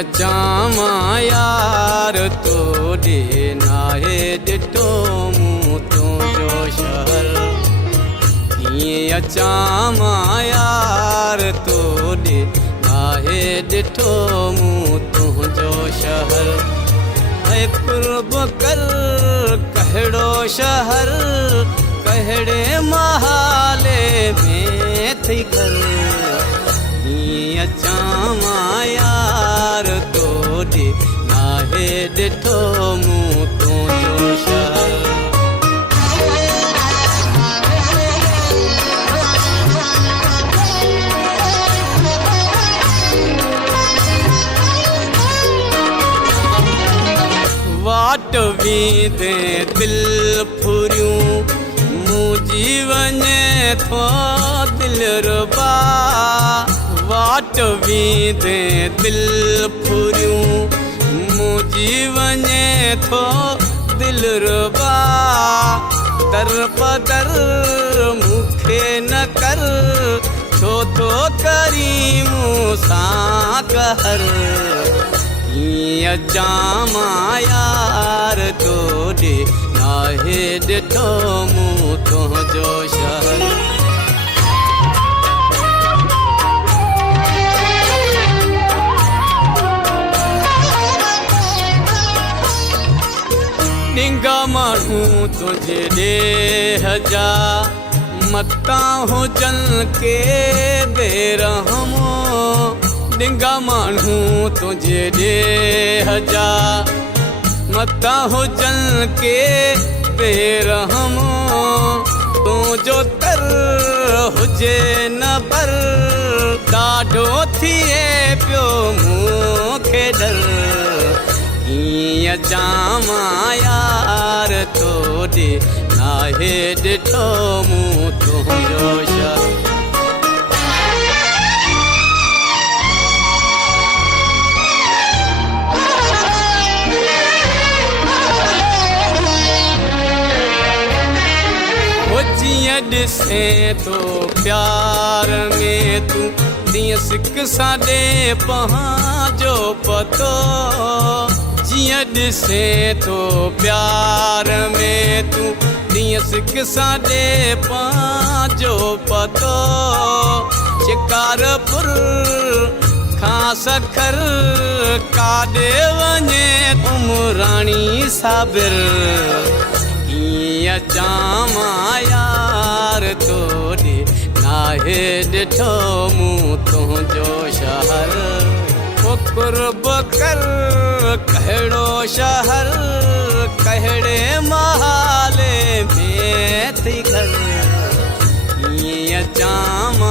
अचामा यार तोड़े नाहे डिठो मूं तुंहिंजो शहर अचामा यार तोड़े नाहे डिठो मूं तुंहिंजो शहर ऐं कुर्ब कर कहिड़ो शहर कहिड़े महाले में थी घर अचामा यार तोड़े नाहे डिठो मूं तुंहिंजो शहर वाट वींदे दिल फुरियूं मुंहिंजी वञे थो दिल रुबा वाट वींदे दिल फुरियूं मुंहिंजी वञे थो दिल रुबा दर पदर मूंखे न कर छो थो करी मूं सां कहर अचामा यार तोड़े नाहे डिठो मूं तुंहिंजो शहर डिंगा माण्हू तुंहिंजे ॾेह जा मतां हुजनि के बेरहमो डिंगा माण्हू तुंहिंजे ॾेह जा मतां हुजनि के बेरहमो तुंहिंजो तर हुजे न पर ॾाढो थिए पियो मूंखे डर अचामा यार तोड़े नाहे डिठो मूं तुंहिंजो शहर ॾिसे तो प्यार में तूं तीअं सिक सां ॾे पंहिंजो पतो जीअं ॾिसे तो प्यार में तूं तीअं सिक सां ॾे पंहिंजो पतो शिकारपुर खां सखर काॾे वञे उमराणी साबिर अचामा यार तोड़े नाहे डिठो मूं तुंहिंजो शहर कुर्ब कर कहिड़ो शहर कहिड़े महाले में थी घर अचामा